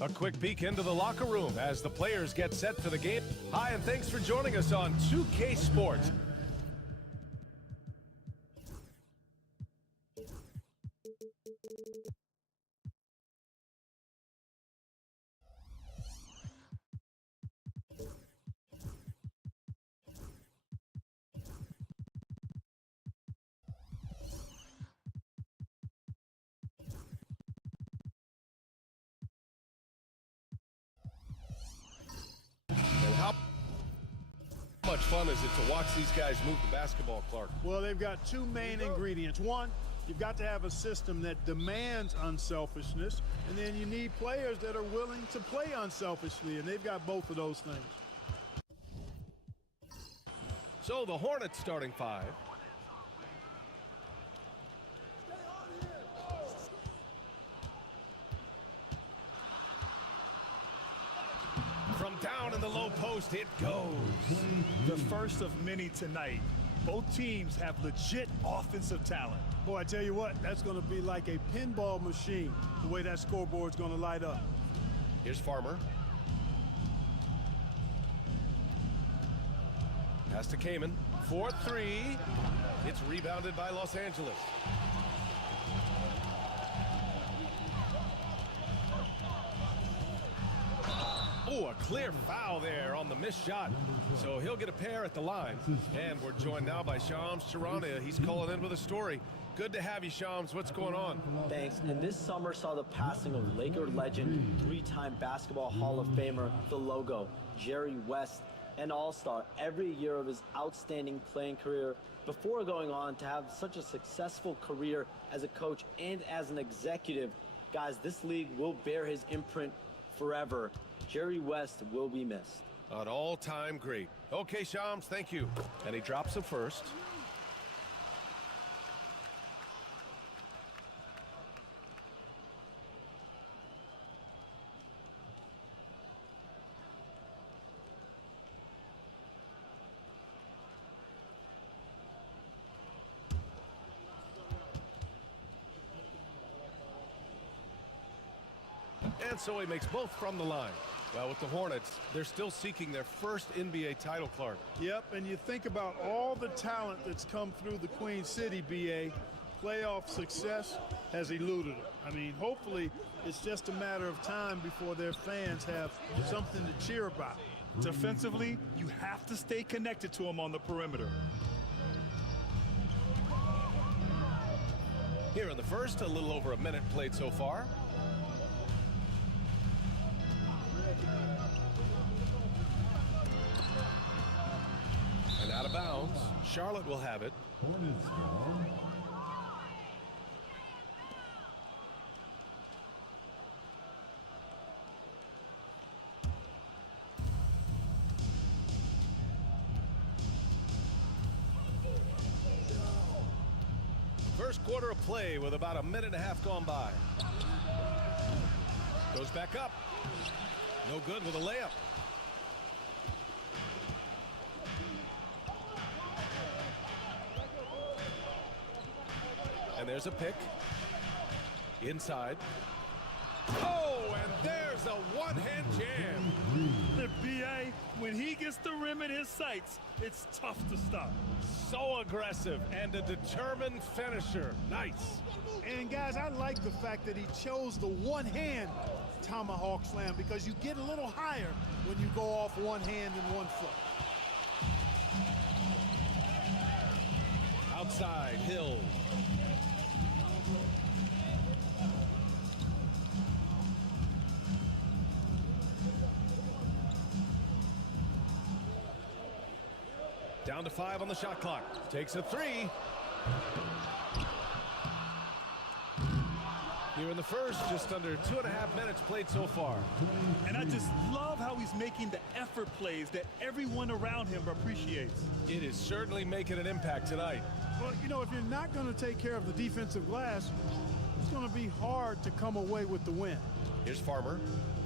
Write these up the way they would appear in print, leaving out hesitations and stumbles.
A quick peek into the locker room as the players get set for the game. Hi, and thanks for joining us on 2K Sports. How much fun is it to watch these guys move the basketball, Clark? Well, they've got two main ingredients. One, you've got to have a system that demands unselfishness, and then you need players that are willing to play unselfishly, and they've got both of those things. So the Hornets starting five. From down in the low post, it goes. The first of many tonight. Both teams have legit offensive talent. Boy, I tell you what, that's going to be like a pinball machine, the way that scoreboard's going to light up. Here's Farmer. Pass to Kamen. 4-3. It's rebounded by Los Angeles. Oh, a clear foul there on the missed shot. So he'll get a pair at the line. And we're joined now by Shams Charania. He's calling in with a story. Good to have you, Shams. What's going on? Thanks. And this summer saw the passing of Laker legend, three-time Basketball Hall of Famer, the logo, Jerry West, an all-star every year of his outstanding playing career before going on to have such a successful career as a coach and as an executive. Guys, this league will bear his imprint forever. Jerry West will be missed. An all-time great. Okay, Shams, thank you. And he drops it first. And so he makes both from the line. Well, with the Hornets, they're still seeking their first NBA title, Clark. Yep, and you think about all the talent that's come through the Queen City, BA. Playoff success has eluded them. I mean, hopefully it's just a matter of time before their fans have something to cheer about. Defensively, you have to stay connected to him on the perimeter. Here in the first, a little over a minute played so far. And out of bounds. Charlotte will have it. Hornets ball. First quarter of play with about a minute and a half gone by. Goes back up. No good with a layup. And there's a pick. Inside. Oh, and there's a one-hand jam. The BA, when he gets the rim in his sights, it's tough to stop. So aggressive and a determined finisher. Nice. And guys, I like the fact that he chose the one-hand tomahawk slam because you get a little higher when you go off one hand and one foot. Outside, Hill. Down to 5 on the shot clock. Takes a 3. Here in the first, just under 2.5 minutes played so far. And I just love how he's making the effort plays that everyone around him appreciates. It is certainly making an impact tonight. Well, you know, if you're not going to take care of the defensive glass, it's going to be hard to come away with the win. Here's Farmer,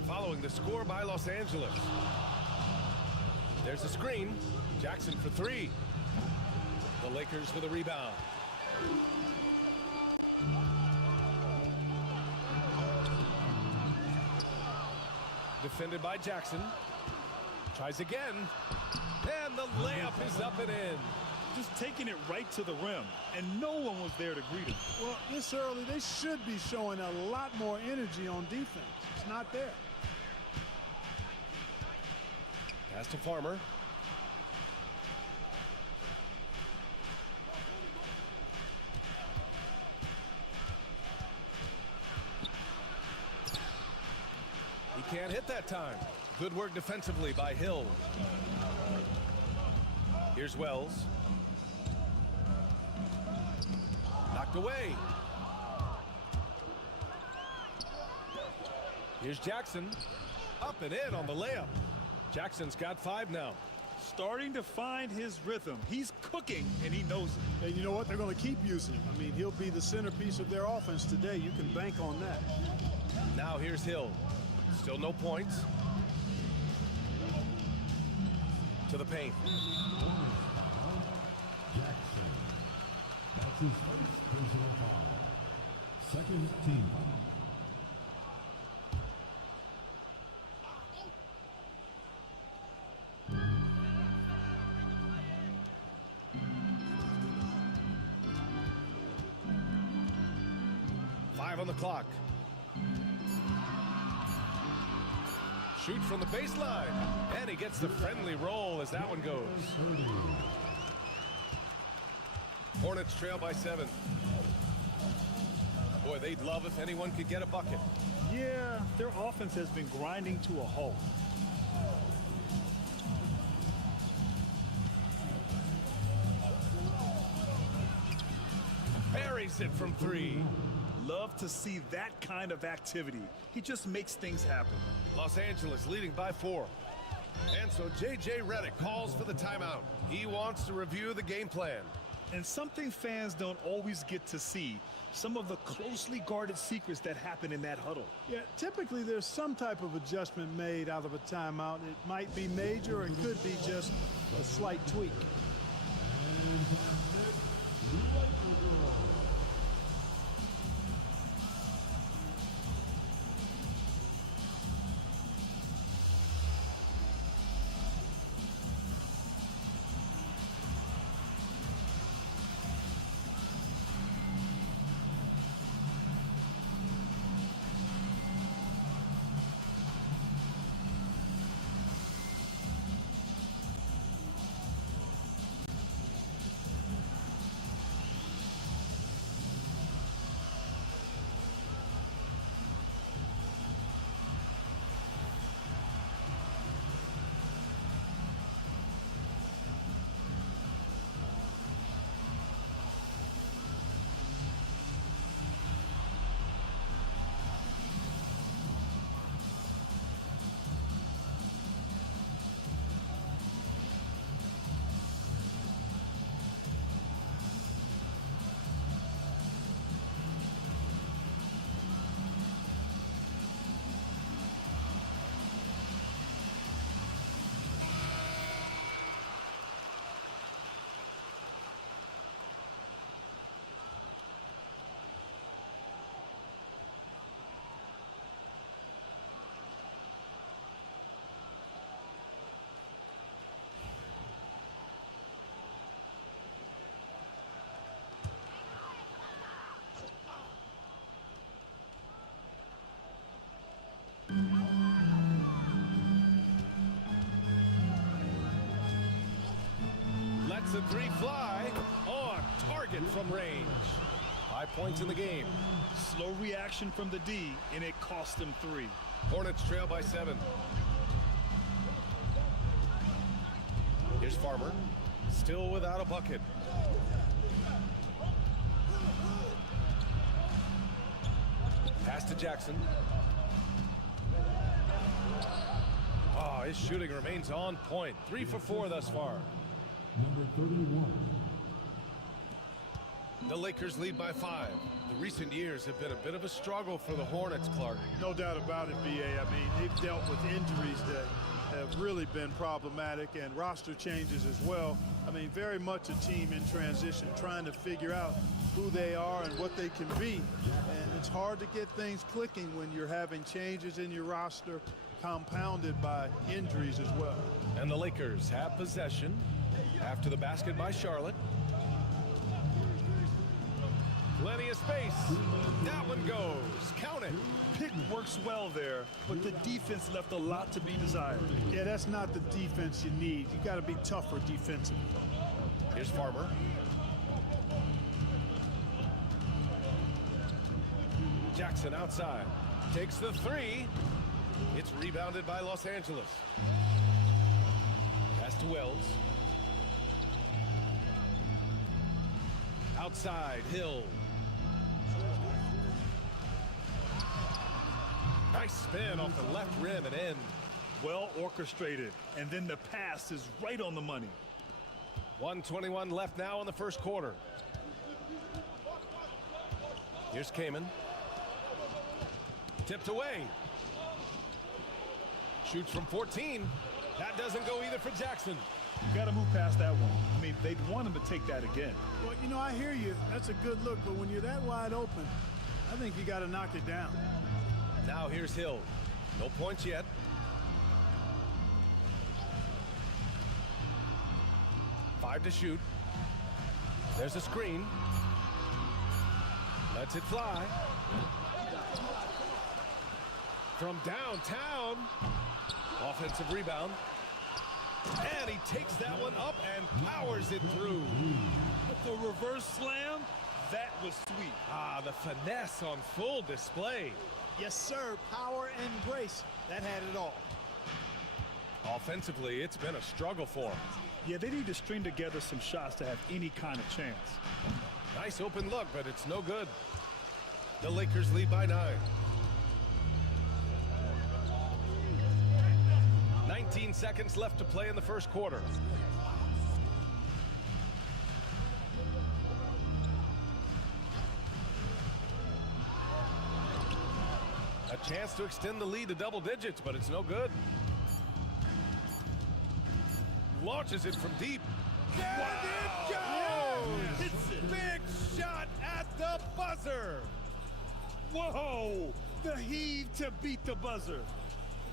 following the score by Los Angeles. There's a screen. Jackson for 3. The Lakers with a rebound. Defended by Jackson. Tries again. And the layup is up and in. Just taking it right to the rim, and no one was there to greet him. Well, this early, they should be showing a lot more energy on defense. It's not there. Pass to Farmer. He can't hit that time. Good work defensively by Hill. Here's Wells. Knocked away. Here's Jackson. Up and in on the layup. Jackson's got 5 now. Starting to find his rhythm. He's cooking, and he knows it. And you know what? They're going to keep using him. I mean, he'll be the centerpiece of their offense today. You can bank on that. Now here's Hill. Still no points. To the paint. Jackson. That's his first personal foul. Second team foul. On the clock. Shoot from the baseline, and he gets the friendly roll as that one goes. Hornets trail by 7. Boy, they'd love if anyone could get a bucket. Yeah, their offense has been grinding to a halt. Buries it from 3. Love to see that kind of activity. He just makes things happen. Los Angeles leading by 4. And so J.J. Redick calls for the timeout. He wants to review the game plan. And something fans don't always get to see, some of the closely guarded secrets that happen in that huddle. Yeah, typically there's some type of adjustment made out of a timeout. It might be major or it could be just a slight tweak. Lets the three fly. On target from range. 5 points in the game. Slow reaction from the D, and it cost them 3. Hornets trail by 7. Here's Farmer. Still without a bucket. Pass to Jackson. Oh, his shooting remains on point. 3 for 4 thus far. Number 31. The Lakers lead by 5. The recent years have been a bit of a struggle for the Hornets, Clark. No doubt about it, BA. I mean, they've dealt with injuries that have really been problematic and roster changes as well. I mean, very much a team in transition, trying to figure out who they are and what they can be. And it's hard to get things clicking when you're having changes in your roster compounded by injuries as well. And the Lakers have possession after the basket by Charlotte. Plenty of space. That one goes. Count it. Pick works well there, but the defense left a lot to be desired. Yeah, that's not the defense you need. You got to be tougher defensively. Here's Farmer. Jackson outside. Takes the 3. It's rebounded by Los Angeles. Pass to Wells. Outside, Hill. Nice spin off the left rim and in. Well orchestrated, and then the pass is right on the money. 1:21 left now in the first quarter. Here's Kamen. Tipped away. Shoots from 14. That doesn't go either for Jackson. You got to move past that one. I mean, they'd want him to take that again. Well, you know, I hear you. That's a good look, but when you're that wide open, I think you got to knock it down. Now here's Hill. No points yet. Five to shoot. There's a screen. Lets it fly. From downtown. Offensive rebound. And he takes that one up and powers it through. With the reverse slam, that was sweet. Ah, the finesse on full display. Yes, sir. Power and grace. That had it all. Offensively, it's been a struggle for him. Yeah, they need to string together some shots to have any kind of chance. Nice open look, but it's no good. The Lakers lead by 9. 19 seconds left to play in the first quarter. A chance to extend the lead to double digits, but it's no good. Launches it from deep. And it goes! Hits it. Big shot at the buzzer. Whoa! The heave to beat the buzzer.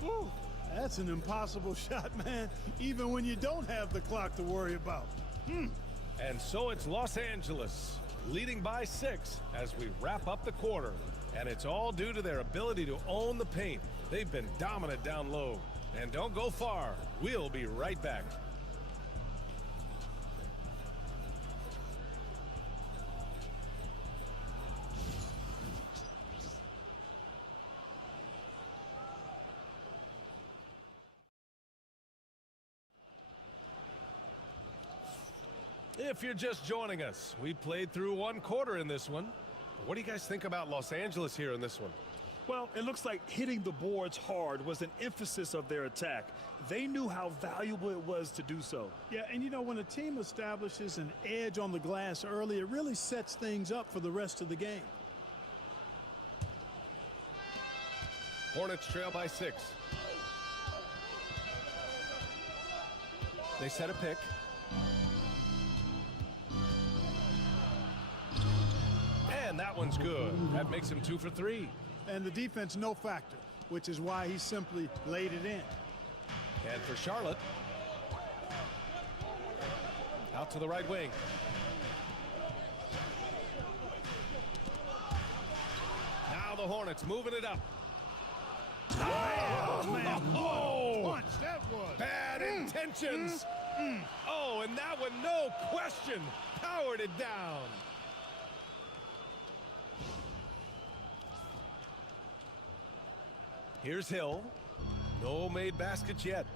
Woo. That's an impossible shot, man, even when you don't have the clock to worry about. And so it's Los Angeles, leading by 6 as we wrap up the quarter. And it's all due to their ability to own the paint. They've been dominant down low. And don't go far. We'll be right back. If you're just joining us, we played through one quarter in this one. What do you guys think about Los Angeles here in this one? Well, it looks like hitting the boards hard was an emphasis of their attack. They knew how valuable it was to do so. Yeah, and you know, when a team establishes an edge on the glass early, it really sets things up for the rest of the game. Hornets trail by 6. They set a pick. And that one's good. That makes him 2 for 3. And the defense, no factor, which is why he simply laid it in. And for Charlotte, out to the right wing. Now the Hornets moving it up. Oh, man, what a punch that was. Bad intentions. Oh, and that one, no question, powered it down. Here's Hill. No made baskets yet.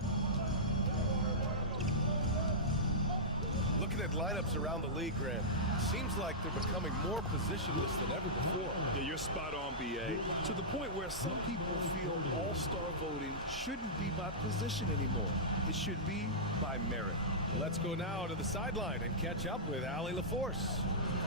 Looking at lineups around the league, Grant, seems like they're becoming more positionless than ever before. Yeah, you're spot on, BA. To the point where some people feel all-star voting shouldn't be by position anymore. It should be by merit. Let's go now to the sideline and catch up with Allie LaForce.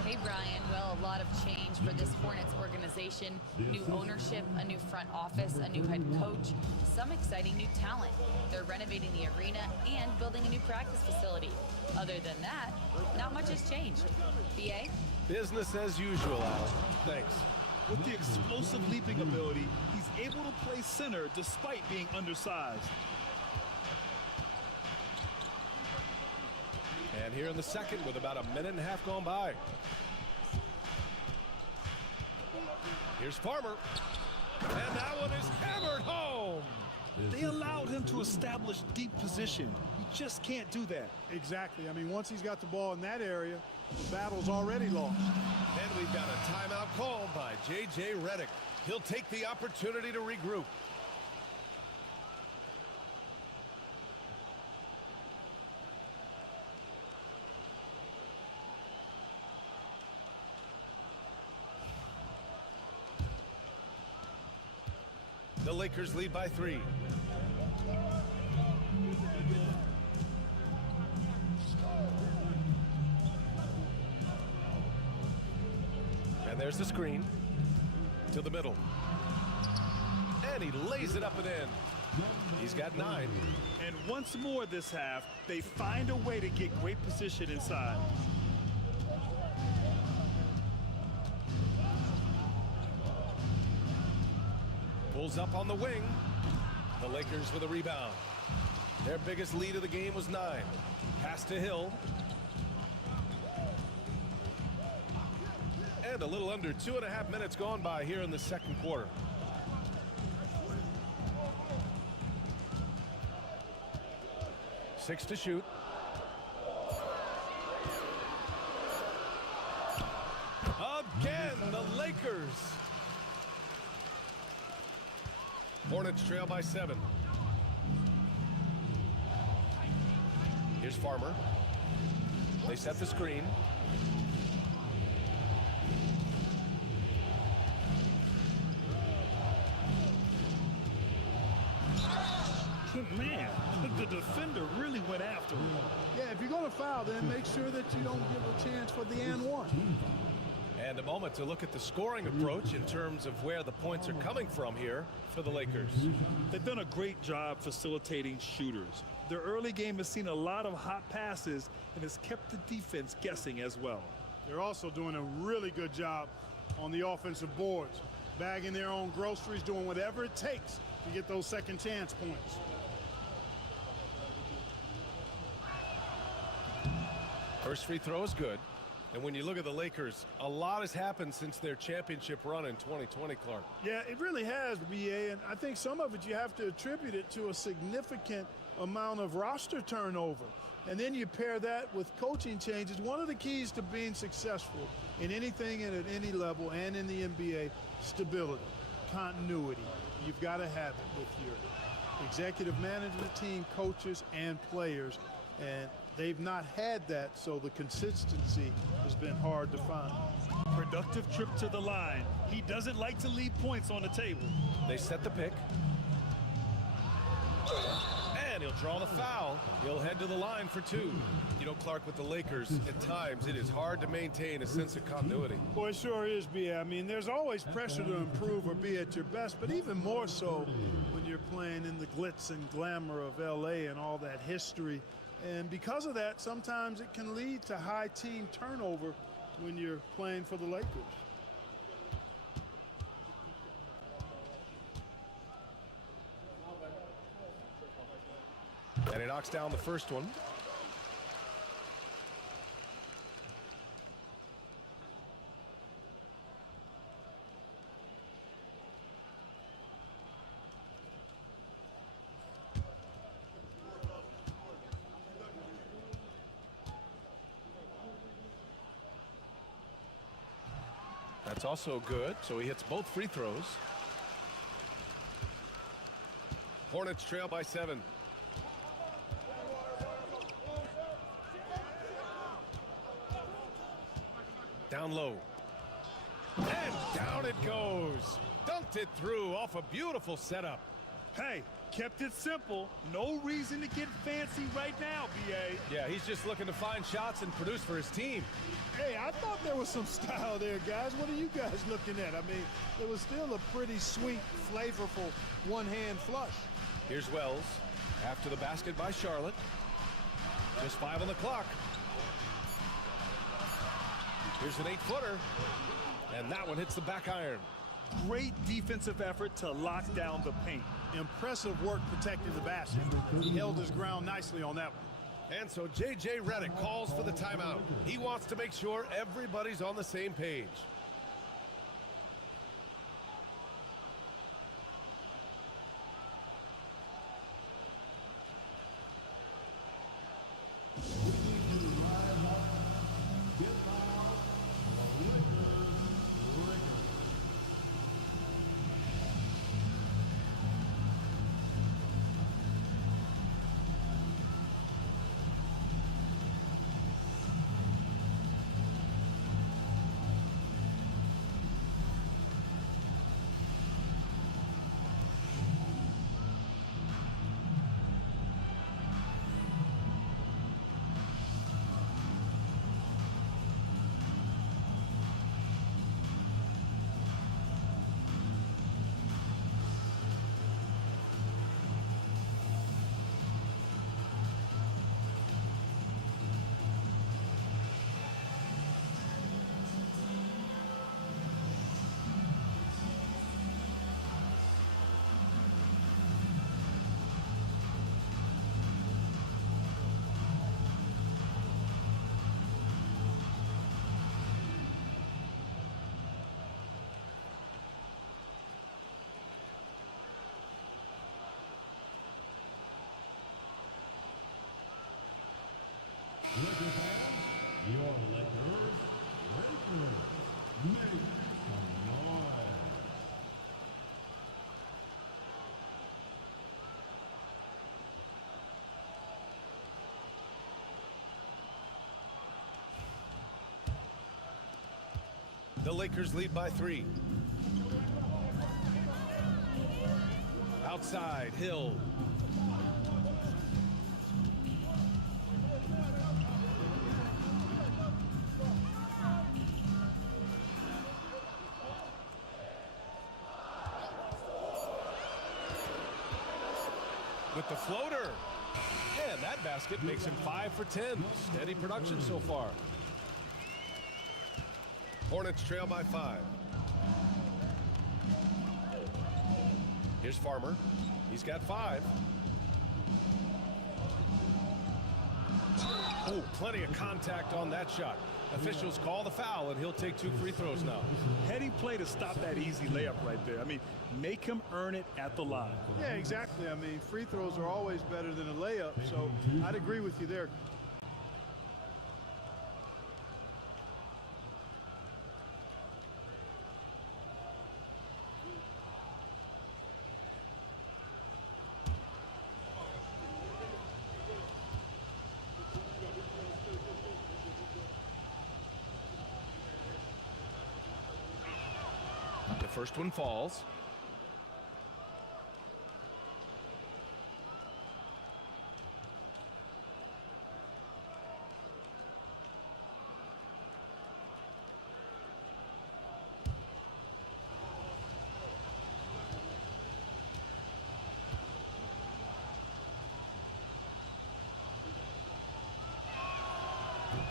Hey, Brian. Well, a lot of change for this Hornets organization. New ownership, a new front office, a new head coach, some exciting new talent. They're renovating the arena and building a new practice facility. Other than that, not much has changed. BA? Business as usual, Al. Thanks. With the explosive leaping ability, he's able to play center despite being undersized. And here in the second with about a minute and a half gone by. Here's Farmer. And that one is hammered home. They allowed him to establish deep position. You just can't do that. Exactly. I mean, once he's got the ball in that area, the battle's already lost. And we've got a timeout called by J.J. Redick. He'll take the opportunity to regroup. The Lakers lead by 3. And there's the screen to the middle. And he lays it up and in. He's got 9. And once more this half, they find a way to get great position inside. Pulls up on the wing. The Lakers with a rebound. Their biggest lead of the game was 9. Pass to Hill. And a little under 2.5 minutes gone by here in the second quarter. Six to shoot. Again, the Lakers. Hornets trail by 7. Here's Farmer. They set the screen. Man, the defender really went after him. Yeah, if you're going to foul, then make sure that you don't give a chance for the and one. And a moment to look at the scoring approach in terms of where the points are coming from here for the Lakers. They've done a great job facilitating shooters. Their early game has seen a lot of hot passes and has kept the defense guessing as well. They're also doing a really good job on the offensive boards, bagging their own groceries, doing whatever it takes to get those second chance points. First free throw is good. And when you look at the Lakers, a lot has happened since their championship run in 2020, Clark. Yeah, it really has, BA, and I think some of it you have to attribute it to a significant amount of roster turnover. And then you pair that with coaching changes. One of the keys to being successful in anything and at any level and in the NBA, stability, continuity. You've got to have it with your executive management team, coaches, and players. And they've not had that, so the consistency has been hard to find. Productive trip to the line. He doesn't like to leave points on the table. They set the pick. And he'll draw the foul. He'll head to the line for 2. You know, Clark, with the Lakers, at times it is hard to maintain a sense of continuity. Boy, it sure is, B.A. I mean, there's always pressure to improve or be at your best, but even more so when you're playing in the glitz and glamour of L.A. and all that history. And because of that, sometimes it can lead to high team turnover when you're playing for the Lakers. And he knocks down the first one. That's also good, so he hits both free throws. Hornets trail by 7. Down low. And down it goes. Dunked it through off a beautiful setup. Hey, kept it simple. No reason to get fancy right now, B.A. Yeah, he's just looking to find shots and produce for his team. Hey, I thought there was some style there, guys. What are you guys looking at? I mean, it was still a pretty sweet, flavorful one-hand flush. Here's Wells. After the basket by Charlotte. Just 5 on the clock. Here's an 8-footer. And that one hits the back iron. Great defensive effort to lock down the paint. Impressive work protecting the basket. He held his ground nicely on that one. And so J.J. Redick calls for the timeout. He wants to make sure everybody's on the same page. Lakers fans, your Lakers, make some noise. The Lakers lead by 3. Outside, Hill. With the floater. And that basket makes him 5 for 10. Steady production so far. Hornets trail by 5. Here's Farmer. He's got 5. Oh, plenty of contact on that shot. Officials call the foul, and he'll take 2 free throws now. Heady play to stop that easy layup right there. I mean, make him earn it at the line. Yeah, exactly. I mean, free throws are always better than a layup, so I'd agree with you there. The first one falls.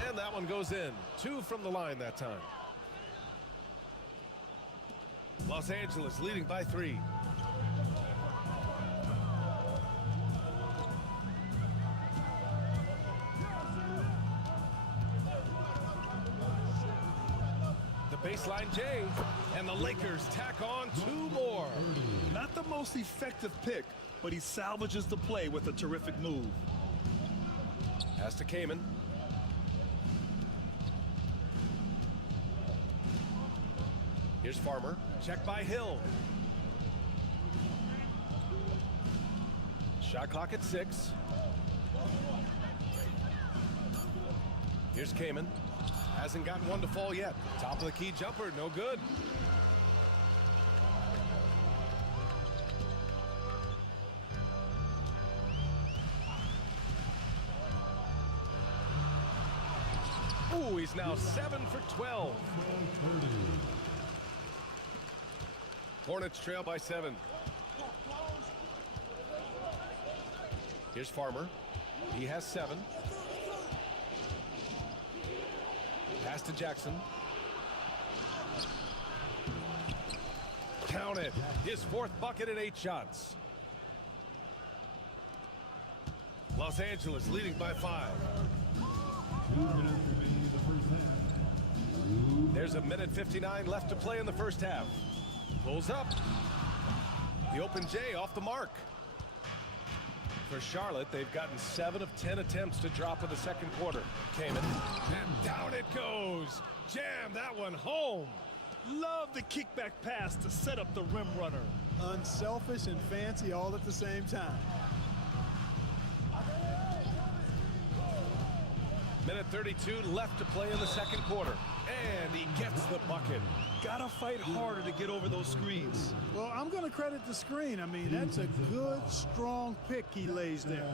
And that one goes in. 2 from the line that time. Los Angeles leading by 3. The baseline J, and the Lakers tack on 2 more. Not the most effective pick, but he salvages the play with a terrific move. Pass to Kaman. Here's Farmer. Check by Hill. Shot clock at 6. Here's Kamen. Hasn't gotten one to fall yet. Top of the key jumper, no good. Ooh, he's now 7 for 12. Hornets trail by 7. Here's Farmer. He has 7. Pass to Jackson. Count it. His 4th bucket at 8 shots. Los Angeles leading by 5. There's a minute 59 left to play in the first half. Pulls up. The open J off the mark. For Charlotte, they've gotten 7 of 10 attempts to drop in the second quarter. Kamen. And down it goes. Jam that one home. Love the kickback pass to set up the rim runner. Unselfish and fancy all at the same time. Minute 32 left to play in the second quarter. And he gets the bucket. Gotta fight harder to get over those screens. Well, I'm going to credit the screen. I mean, that's a good, strong pick he lays there.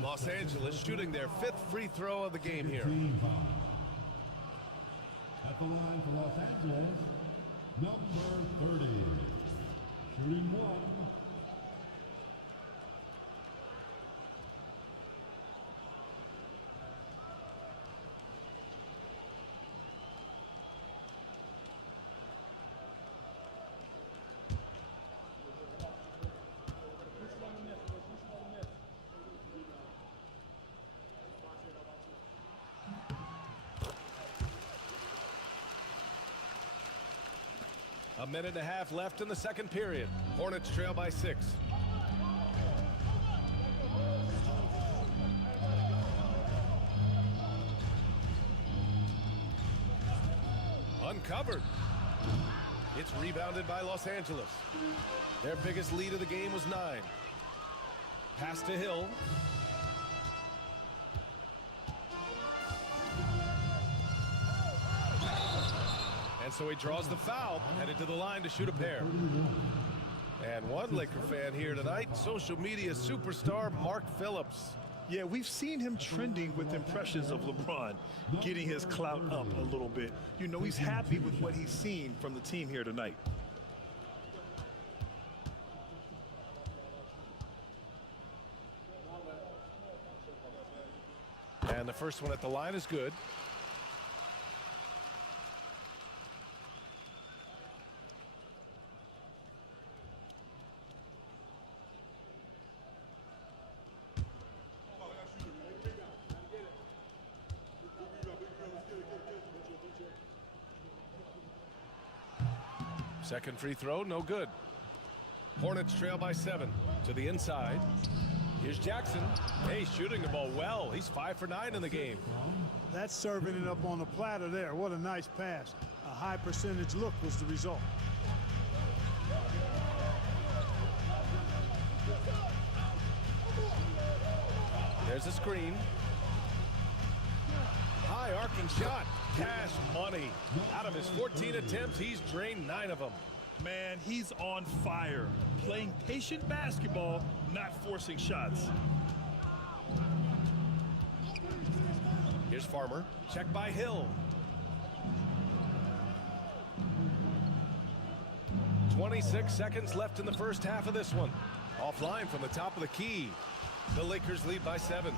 Los Angeles shooting their 5th free throw of the game here. At the line for Los Angeles, number 30. Shooting 1. A minute and a half left in the second period. Hornets trail by 6. Uncovered. It's rebounded by Los Angeles. Their biggest lead of the game was 9. Pass to Hill. And so he draws the foul, headed to the line to shoot a pair. And one Laker fan here tonight, social media superstar Mark Phillips. Yeah, we've seen him trending with impressions of LeBron, getting his clout up a little bit. You know, he's happy with what he's seen from the team here tonight. And the first one at the line is good. Second free throw, no good. Hornets trail by 7 to the inside. Here's Jackson. Hey, shooting the ball well. He's 5 for 9 in the game. That's serving it up on the platter there. What a nice pass. A high percentage look was the result. There's a screen. High arcing shot. Cash money. Out of his 14 attempts, he's drained 9 of them. Man, he's on fire. Playing patient basketball, not forcing shots. Here's Farmer. Check by Hill. 26 seconds left in the first half of this one. Offline from the top of the key. The Lakers lead by 7.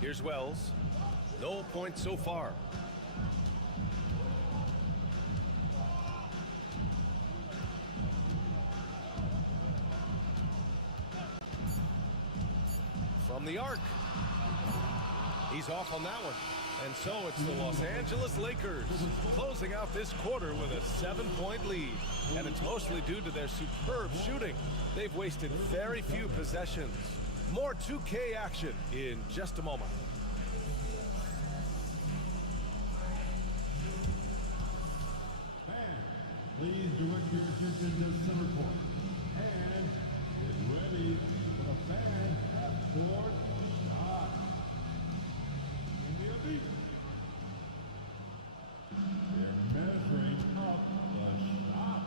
Here's Wells. No points so far. From the arc. He's off on that one. And so it's the Los Angeles Lakers closing out this quarter with a 7-point lead. And it's mostly due to their superb shooting. They've wasted very few possessions. More 2K action in just a moment. Please direct your attention to center court. And get ready for the fan half-court shot. In the elite. They're measuring up the shot.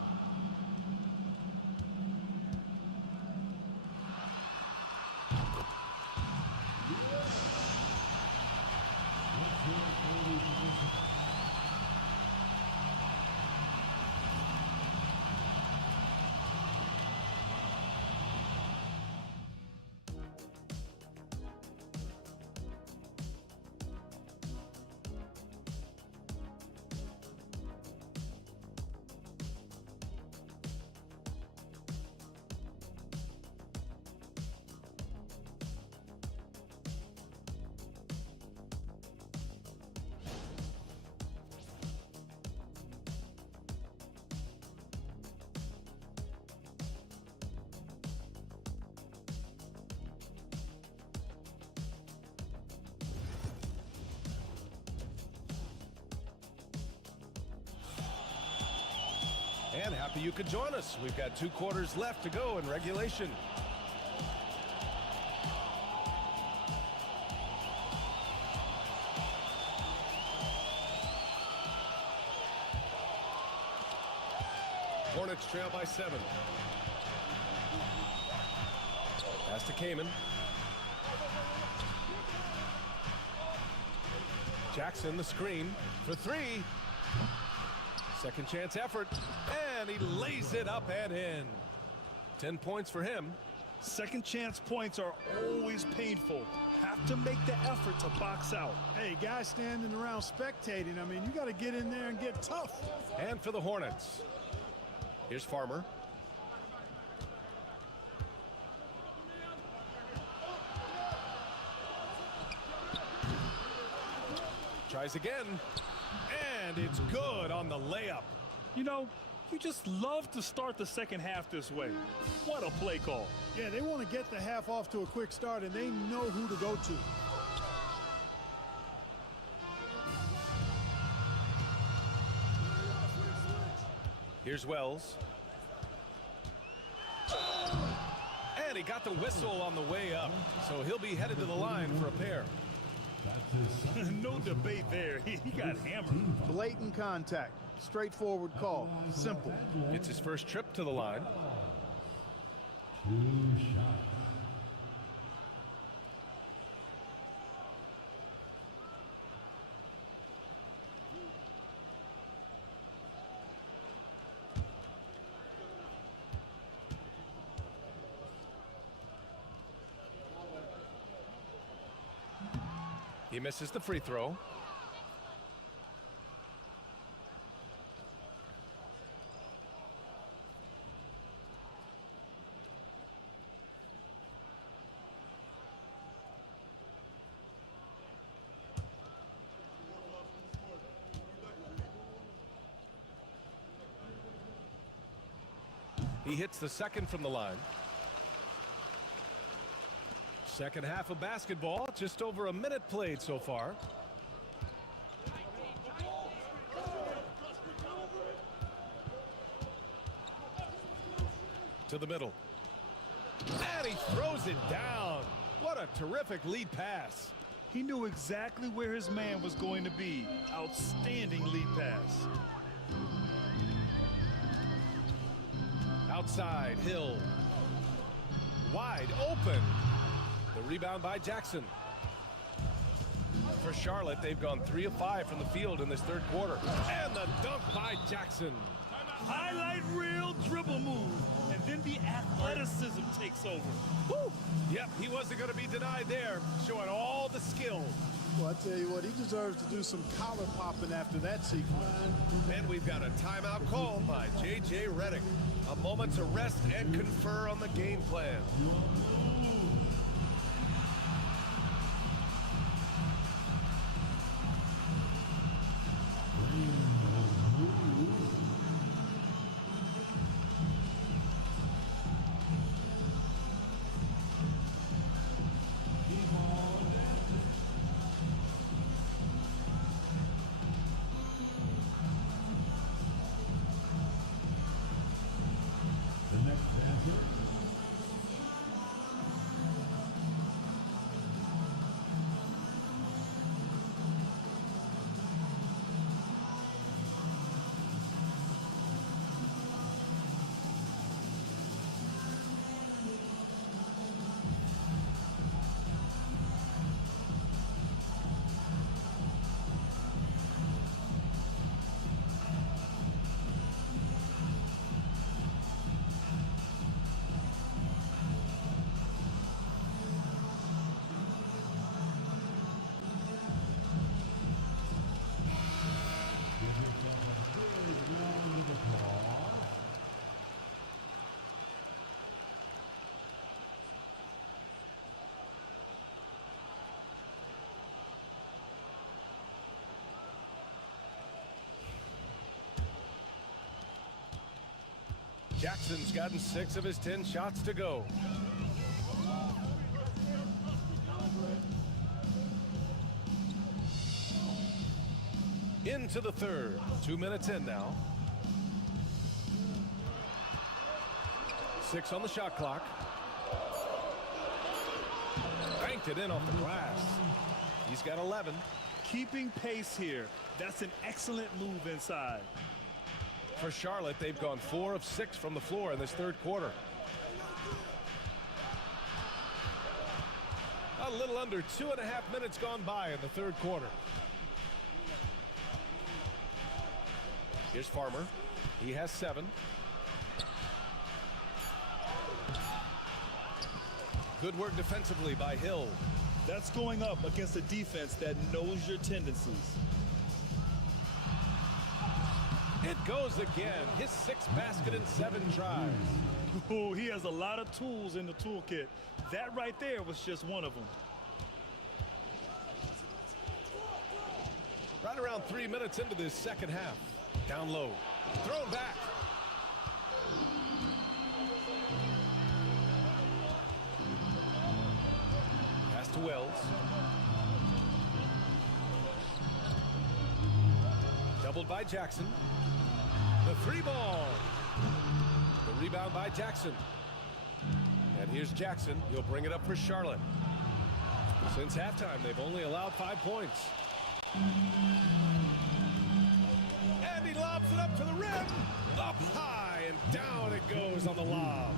And happy you could join us. We've got 2 quarters left to go in regulation. Hornets trail by 7. Pass to Kamen. Jackson the screen for 3. Second chance effort, and he lays it up and in. 10 points for him. Second chance points are always painful. Have to make the effort to box out. Hey, guys standing around spectating, I mean, you got to get in there and get tough. And for the Hornets, here's Farmer. Tries again, and it's good on the layup. You know, you just love to start the second half this way. What a play call. Yeah, they want to get the half off to a quick start, and they know who to go to. Here's Wells. And he got the whistle on the way up, so he'll be headed to the line for a pair. No debate there. He got hammered. Blatant contact. Straightforward call. Simple. It's his first trip to the line. 2 shots. He misses the free throw. He hits the second from the line. Second half of basketball, just over a minute played so far. To the middle. And he throws it down. What a terrific lead pass. He knew exactly where his man was going to be. Outstanding lead pass. Outside, Hill. Wide open. The rebound by Jackson. For Charlotte, they've gone 3 of 5 from the field in this third quarter. And the dunk by Jackson. Highlight reel dribble move. And then the athleticism takes over. Woo! Yep, he wasn't going to be denied there. Showing all the skill. Well, I tell you what, he deserves to do some collar popping after that sequence. And we've got a timeout call by J.J. Redick. A moment to rest and confer on the game plan. Jackson's gotten 6 of his 10 shots to go. Into the third. 2 minutes in now. 6 on the shot clock. Banked it in off the glass. He's got 11. Keeping pace here. That's an excellent move inside. For Charlotte, they've gone 4 of 6 from the floor in this third quarter. A little under 2.5 minutes gone by in the third quarter. Here's Farmer. He has 7. Good work defensively by Hill. That's going up against a defense that knows your tendencies. It goes again. His 6th basket in 7 tries. Oh, he has a lot of tools in the toolkit. That right there was just one of them. Right around 3 minutes into this second half. Down low. Thrown back. Pass to Wells. Doubled by Jackson. The 3 ball. The rebound by Jackson. And here's Jackson. He'll bring it up for Charlotte. Since halftime, they've only allowed 5 points. And he lobs it up to the rim. Up high and down it goes on the lob.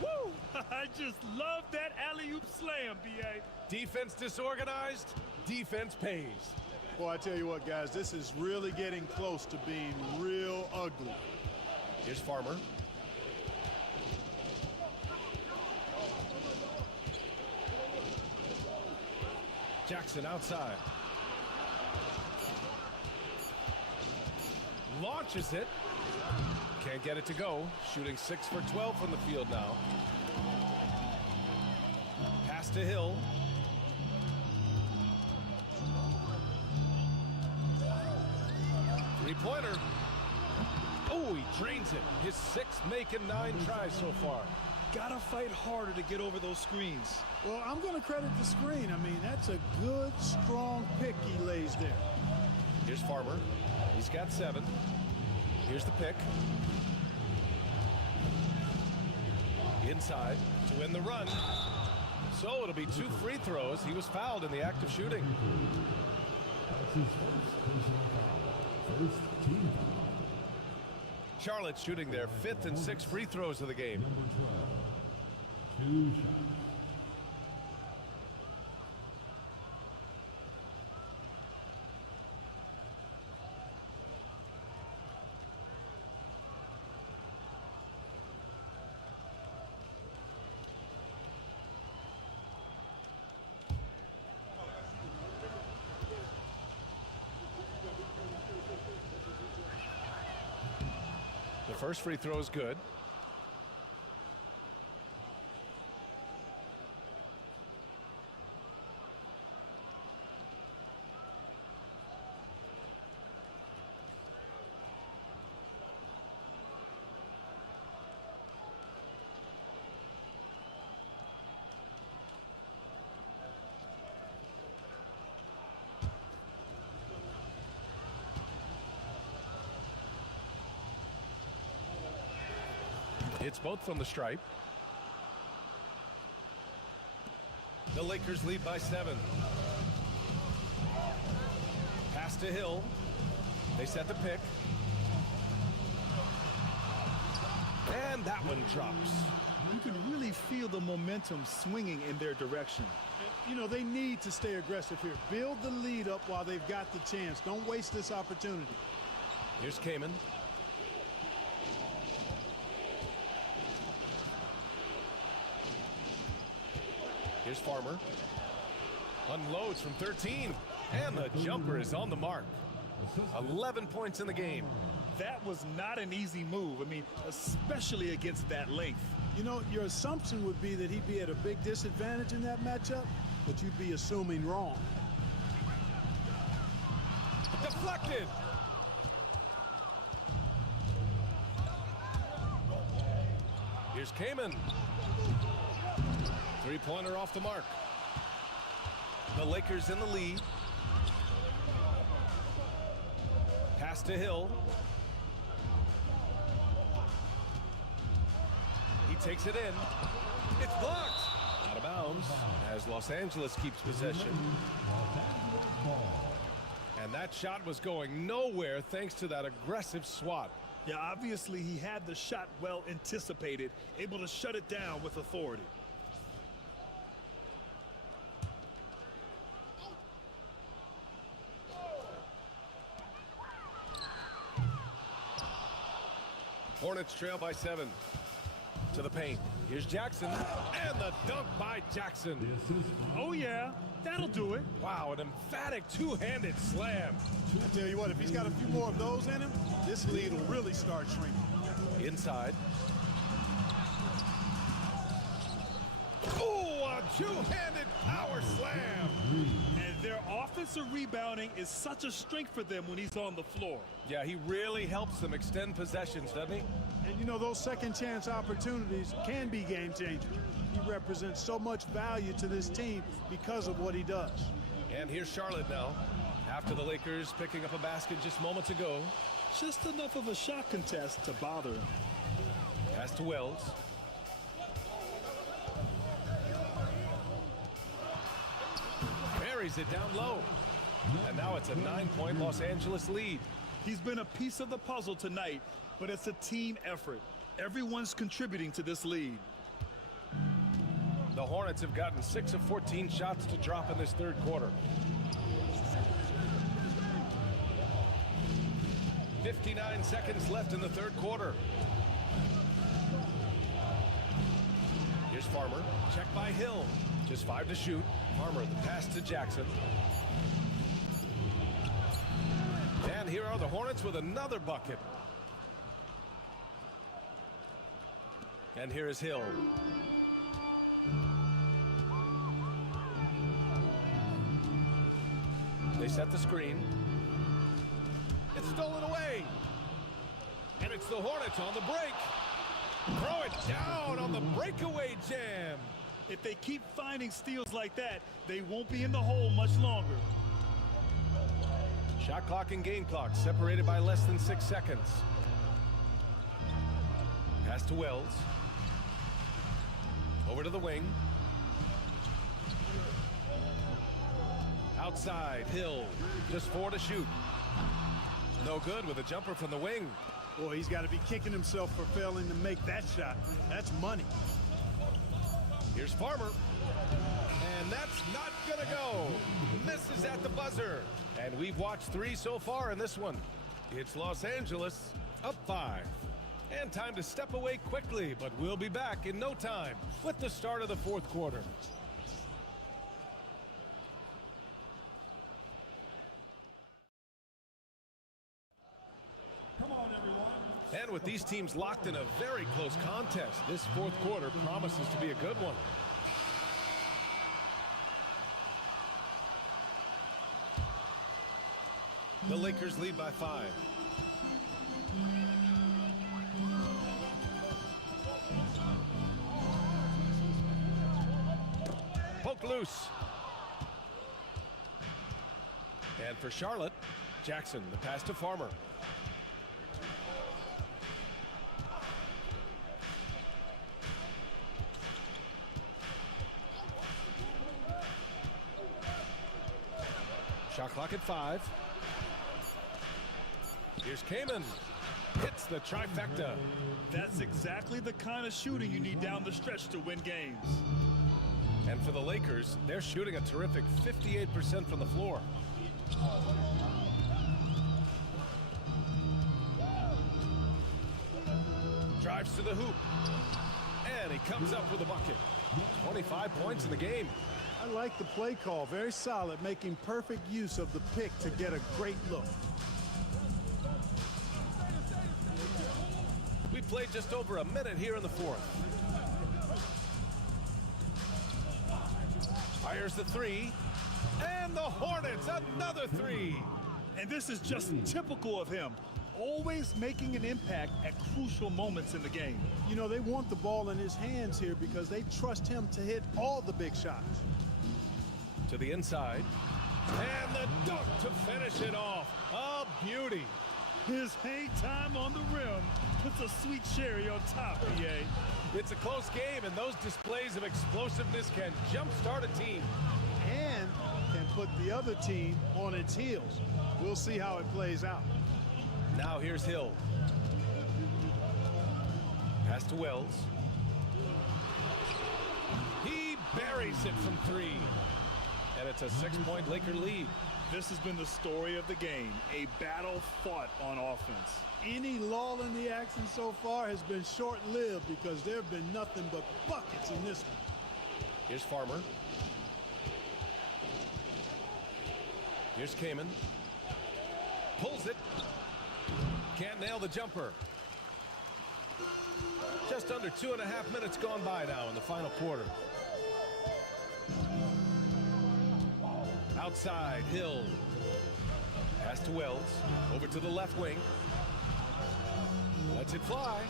Woo! I just love that alley-oop slam, B.A. Defense disorganized, defense pays. Boy, I tell you what, guys, this is really getting close to being real ugly. Here's Farmer. Jackson outside. Launches it. Can't get it to go. Shooting 6 for 12 from the field now. Pass to Hill. Three-pointer. Oh, he drains it. His 6th making 9 tries so far. Gotta fight harder to get over those screens. Well, I'm going to credit the screen. I mean, that's a good, strong pick he lays there. Here's Farmer. He's got 7. Here's the pick. Inside to win the run. So it'll be 2 free throws. He was fouled in the act of shooting. That's his first team foul. Charlotte shooting their 5th and 6th free throws of the game. Number 12. 2 shots. The first free throw is good. It's both from the stripe. The Lakers lead by 7. Pass to Hill. They set the pick. And that one drops. You can really feel the momentum swinging in their direction. You know, they need to stay aggressive here. Build the lead up while they've got the chance. Don't waste this opportunity. Here's Kamen. Here's Farmer. Unloads from 13. And the jumper is on the mark. 11 points in the game. That was not an easy move. I mean, especially against that length. You know, your assumption would be that he'd be at a big disadvantage in that matchup, but you'd be assuming wrong. Deflected. Here's Kamen. Three-pointer off the mark. The Lakers in the lead. Pass to Hill. He takes it in. It's blocked. Out of bounds as Los Angeles keeps possession. And that shot was going nowhere thanks to that aggressive swat. Yeah, obviously he had the shot well anticipated, able to shut it down with authority. Hornets trail by 7. To the paint. Here's Jackson. And the dunk by Jackson. Oh, yeah. That'll do it. Wow, an emphatic two-handed slam. I tell you what, if he's got a few more of those in him, this lead will really start shrinking. Inside. Oh, a two-handed power slam. And their offensive rebounding is such a strength for them when he's on the floor. Yeah, he really helps them extend possessions, doesn't he? And you know, those second chance opportunities can be game changers. He represents so much value to this team because of what he does. And here's Charlotte now. After the Lakers picking up a basket just moments ago. Just enough of a shot contest to bother him. Pass to Wells. Buries it down low. And now it's a 9-point Los Angeles lead. He's been a piece of the puzzle tonight, but it's a team effort. Everyone's contributing to this lead. The Hornets have gotten 6 of 14 shots to drop in this third quarter. 59 seconds left in the third quarter. Here's Farmer. Check by Hill. Just 5 to shoot. Farmer, the pass to Jackson. And here are the Hornets with another bucket. And here is Hill. They set the screen. It's stolen away. And it's the Hornets on the break. Throw it down on the breakaway jam. If they keep finding steals like that, they won't be in the hole much longer. Shot clock and game clock separated by less than 6 seconds. Pass to Wells. Over to the wing. Outside, Hill. Just 4 to shoot. No good with a jumper from the wing. Boy, he's got to be kicking himself for failing to make that shot. That's money. Here's Farmer. And that's not gonna go. Misses at the buzzer. And we've watched 3 so far in this one. It's Los Angeles up 5. And time to step away quickly, but we'll be back in no time with the start of the fourth quarter. Come on, everyone. And with these teams locked in a very close contest, this fourth quarter promises to be a good one. The Lakers lead by 5. Poke loose. And for Charlotte, Jackson, the pass to Farmer. Shot clock at 5. Here's Kamen. Hits the trifecta. That's exactly the kind of shooting you need down the stretch to win games. And for the Lakers, they're shooting a terrific 58% from the floor. Drives to the hoop. And he comes up with a bucket. 25 points in the game. I like the play call. Very solid, making perfect use of the pick to get a great look. We've played just over a minute here in the fourth. Fires the 3. And the Hornets, another 3. And this is just typical of him. always making an impact at crucial moments in the game. You know, they want the ball in his hands here because they trust him to hit all the big shots. To the inside. And the dunk to finish it off. A beauty. His hang time on the rim puts a sweet cherry on top, BA. It's a close game, and those displays of explosiveness can jumpstart a team. And can put the other team on its heels. We'll see how it plays out. Now here's Hill. Pass to Wells. He buries it from three. And it's a 6-point Laker lead. This has been the story of the game, a battle fought on offense. Any lull in the action so far has been short-lived because there have been nothing but buckets in this one. Here's Farmer. Here's Kamen. Pulls it. Can't nail the jumper. Just under 2.5 minutes gone by now in the final quarter. Outside, Hill. Pass to Wells. Over to the left wing. Lets it fly.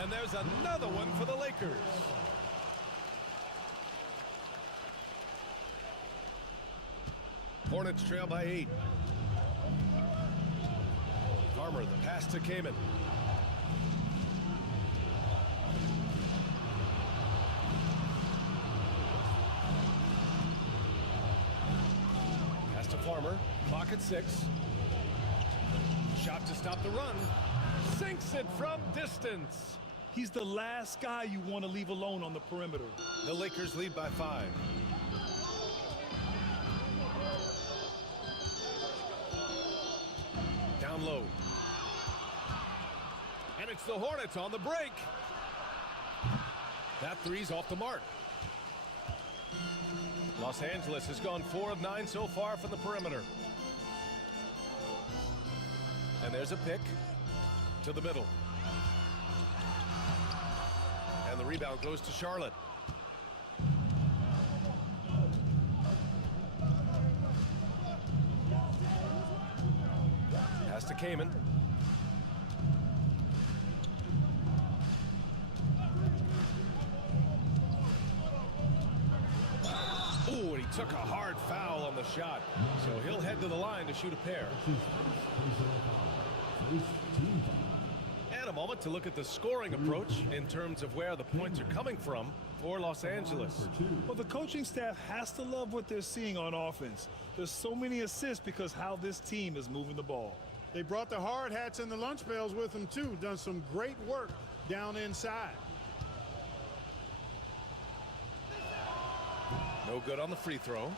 And there's another one for the Lakers. Hornets trail by 8. Farmer, the pass to Kamen. Pass to Farmer. Clock at 6. Shot to stop the run. Sinks it from distance. He's the last guy you want to leave alone on the perimeter. The Lakers lead by 5. Down low. And it's the Hornets on the break. That three's off the mark. Los Angeles has gone 4 of 9 so far from the perimeter. And there's a pick to the middle. And the rebound goes to Charlotte. Pass to Kamen. Ooh, and he took a hard foul on the shot. So he'll head to the line to shoot a pair. And a moment to look at the scoring approach in terms of where the points are coming from for Los Angeles. Well, the coaching staff has to love what they're seeing on offense. There's so many assists because how this team is moving the ball. They brought the hard hats and the lunch pails with them, too. Done some great work down inside. No good on the free throw.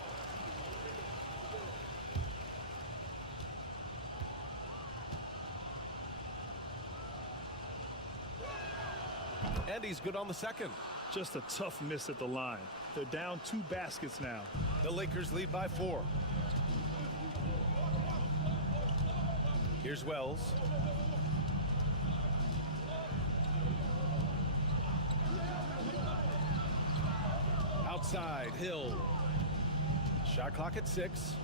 And he's good on the second. Just a tough miss at the line. They're down 2 baskets now. The Lakers lead by 4. Here's Wells. Outside, Hill. Shot clock at 6.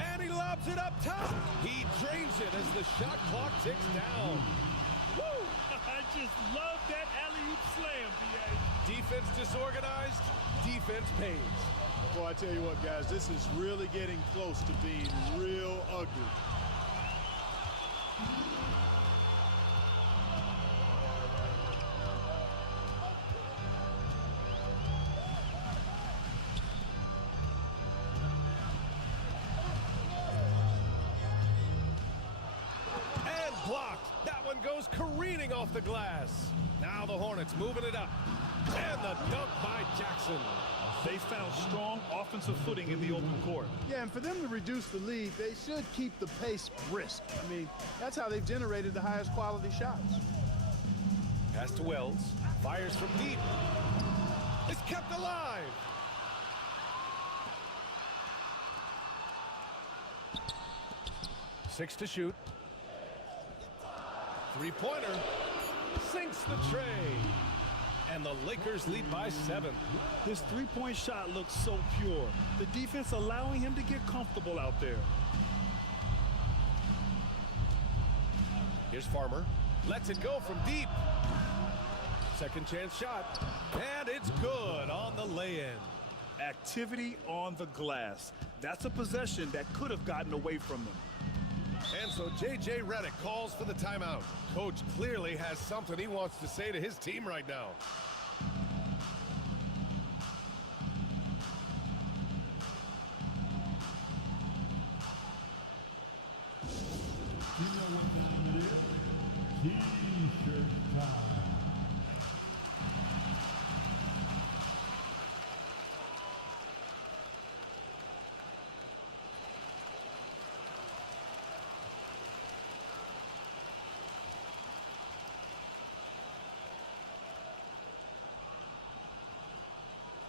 And he lobs it up top. He drains it as the shot clock ticks down. Woo! I just love that alley-oop slam, B.A. Defense disorganized, defense pays. Well, I tell you what, guys, this is really getting close to being real ugly. And blocked. That one goes careening off the glass. Now the Hornets moving it up. And the dunk by Jackson. They found strong offensive footing in the open court. Yeah, and for them to reduce the lead, they should keep the pace brisk. I mean, that's how they've generated the highest quality shots. Pass to Wells. Fires from deep. It's kept alive. Six to shoot. Three-pointer. Sinks the tray. And the Lakers lead by 7. This three-point shot looks so pure. The defense allowing him to get comfortable out there. Here's Farmer. Lets it go from deep. Second chance shot. And it's good on the lay-in. Activity on the glass. That's a possession that could have gotten away from them. And so J.J. Redick calls for the timeout. Coach clearly has something he wants to say to his team right now. You know what time it is? T-shirt time.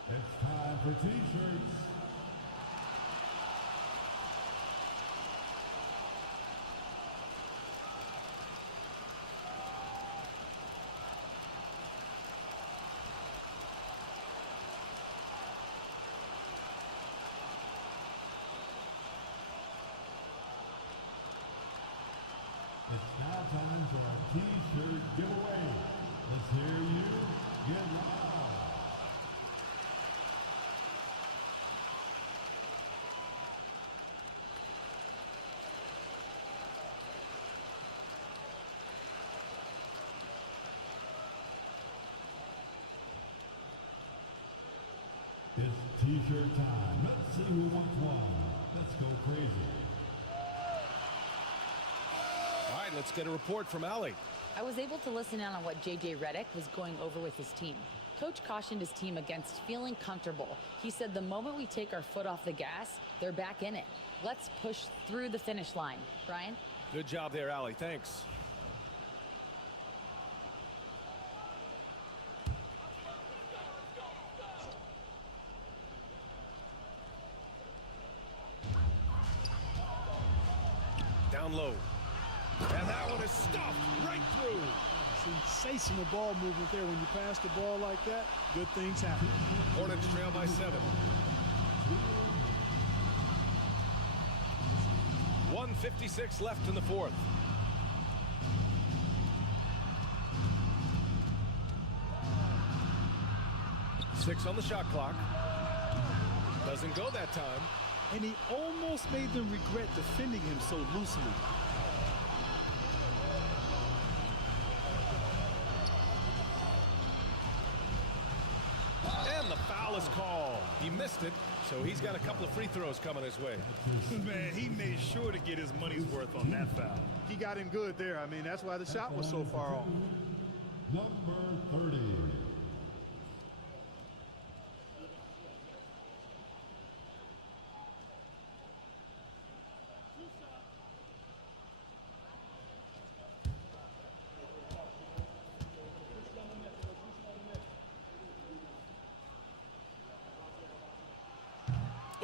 It's time for T-shirts. It's now time for our T-shirt giveaway. Let's hear you get loud. It's T-shirt time. Let's see who wants one. Let's go crazy. All right, let's get a report from Allie. I was able to listen in on what J.J. Redick was going over with his team. Coach cautioned his team against feeling comfortable. He said the moment we take our foot off the gas, they're back in it. Let's push through the finish line. Brian? Good job there, Allie. Thanks. Down low. And that one is stuffed right through. Sensational ball movement there. When you pass the ball like that, good things happen. Hornets trail by 7. 1:56 left in the fourth. Six on the shot clock. Doesn't go that time. And he almost made them regret defending him so loosely. And the foul is called. He missed it, so he's got a couple of free throws coming his way. Man, he made sure to get his money's worth on that foul. He got him good there. I mean, that's why the shot was so far off. Number 30.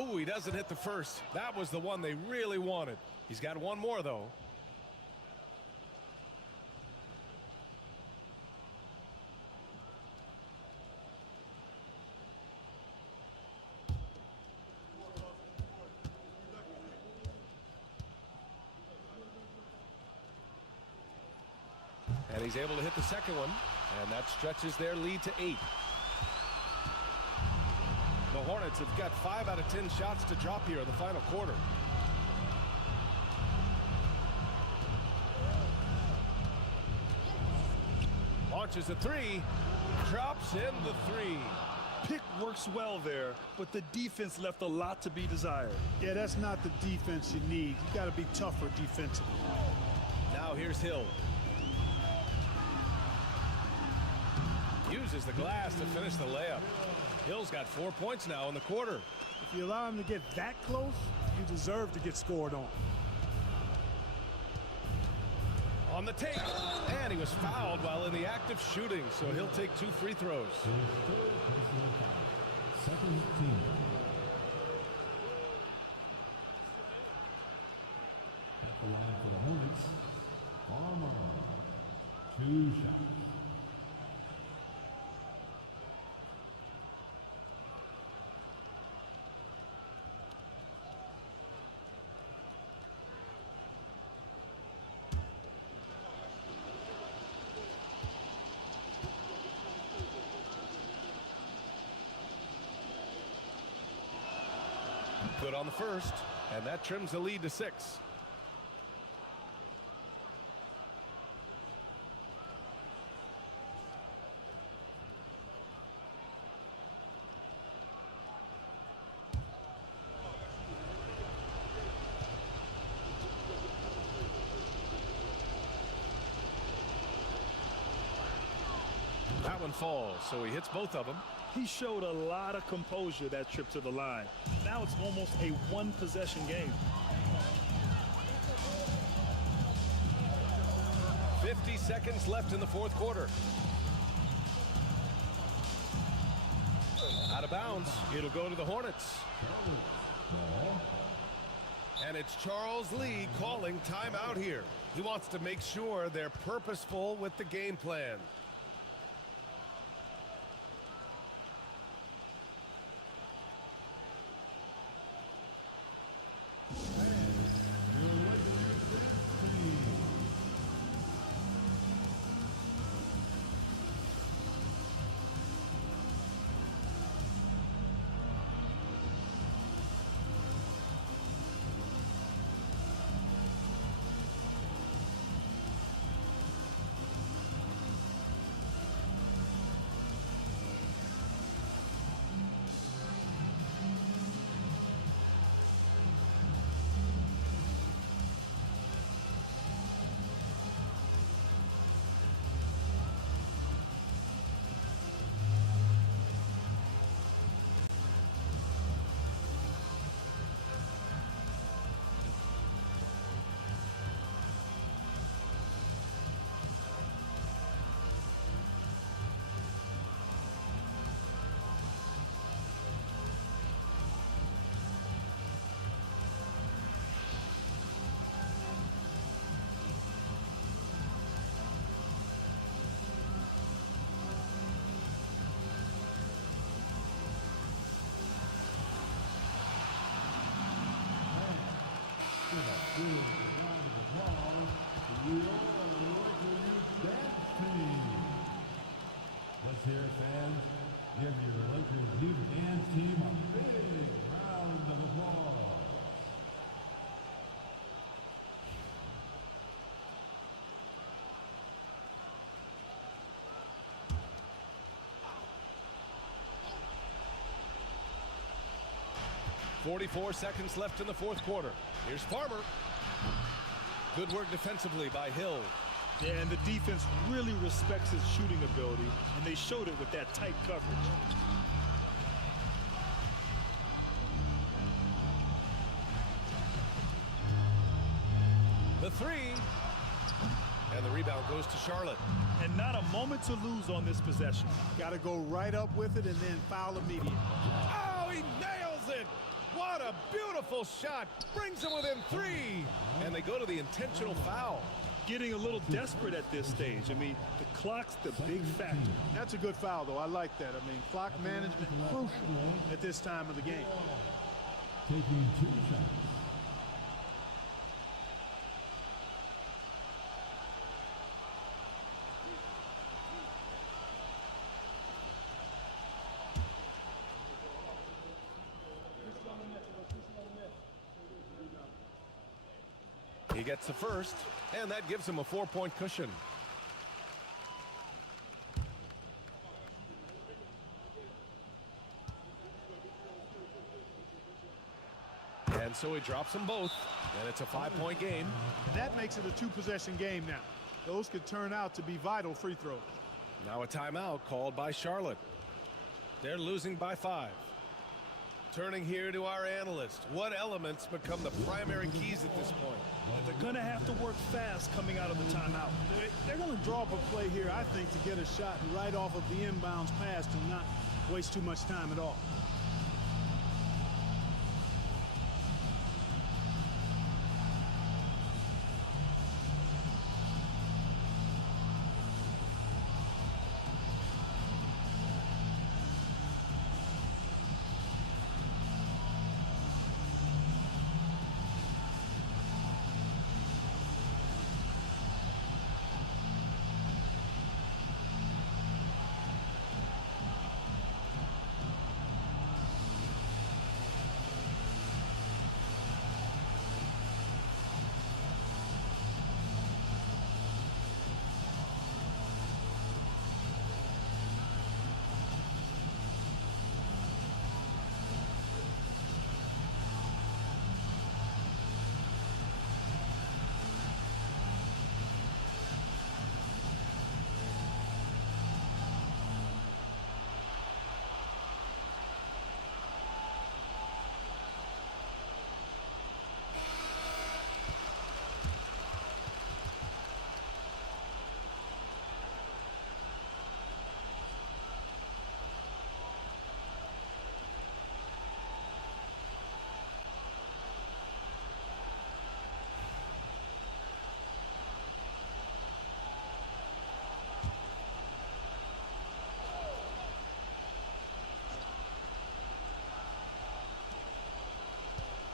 Ooh, he doesn't hit the first. That was the one they really wanted. He's got one more, though. And he's able to hit the second one, and that stretches their lead to 8. The Hornets have got 5 out of 10 shots to drop here in the final quarter. Launches a 3, drops in the 3. Pick works well there, but the defense left a lot to be desired. Yeah, that's not the defense you need. You got to be tougher defensively. Now here's Hill. Uses the glass to finish the layup. Hill's got 4 points now in the quarter. If you allow him to get that close, you deserve to get scored on. On the take, and he was fouled while in the act of shooting, so he'll take 2 free throws. Second team. At the line for the Hornets, Farmer. 2 shots. Good on the first, and that trims the lead to 6. That one falls, so he hits both of them. He showed a lot of composure that trip to the line. Now it's almost a one-possession game. 50 seconds left in the fourth quarter. Out of bounds. It'll go to the Hornets. And it's Charles Lee calling timeout here. He wants to make sure they're purposeful with the game plan. Let's hear it, fans. Give your Lakers youth dance team a big round of applause. .44 seconds left in the fourth quarter. Here's Farmer. Good work defensively by Hill. Yeah, and the defense really respects his shooting ability, and they showed it with that tight coverage. The three. And the rebound goes to Charlotte. And not a moment to lose on this possession. Got to go right up with it and then foul immediately. Oh, he nails it! What a beautiful shot! Brings them within 3. And they go to the intentional foul. Getting a little desperate at this stage. I mean, the clock's the big factor. That's a good foul, though. I like that. I mean, clock management crucial at this time of the game. Taking 2 shots. He gets the first, and that gives him a 4-point cushion. And so he drops them both, and it's a 5-point game. And that makes it a 2-possession game now. Those could turn out to be vital free throws. Now a timeout called by Charlotte. They're losing by 5. Turning here to our analyst. What elements become the primary keys at this point? They're going to have to work fast coming out of the timeout. They're going to draw up a play here, I think, to get a shot right off of the inbounds pass and not waste too much time at all.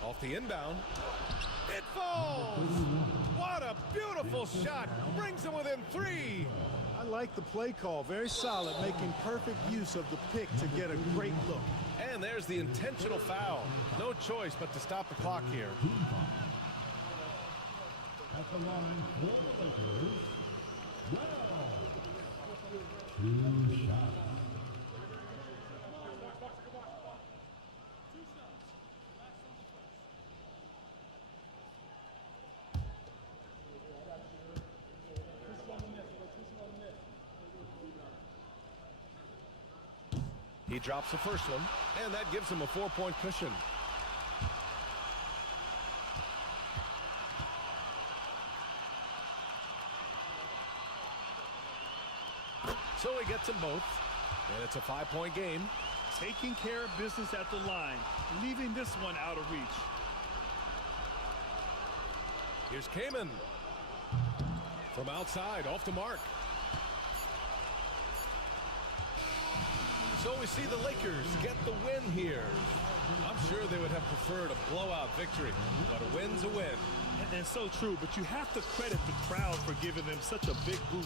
Off the inbound. It falls! What a beautiful shot! Brings them within 3. I like the play call. Very solid, making perfect use of the pick to get a great look. And there's the intentional foul. No choice but to stop the clock here. At the line for the Lakers, Two shots. He drops the first one, and that gives him a 4-point cushion. So he gets them both, and it's a 5-point game. Taking care of business at the line, leaving this one out of reach. Here's Kamen. From outside, off the mark. So we see the Lakers get the win here. I'm sure they would have preferred a blowout victory, but a win's a win. And so true, but you have to credit the crowd for giving them such a big boost.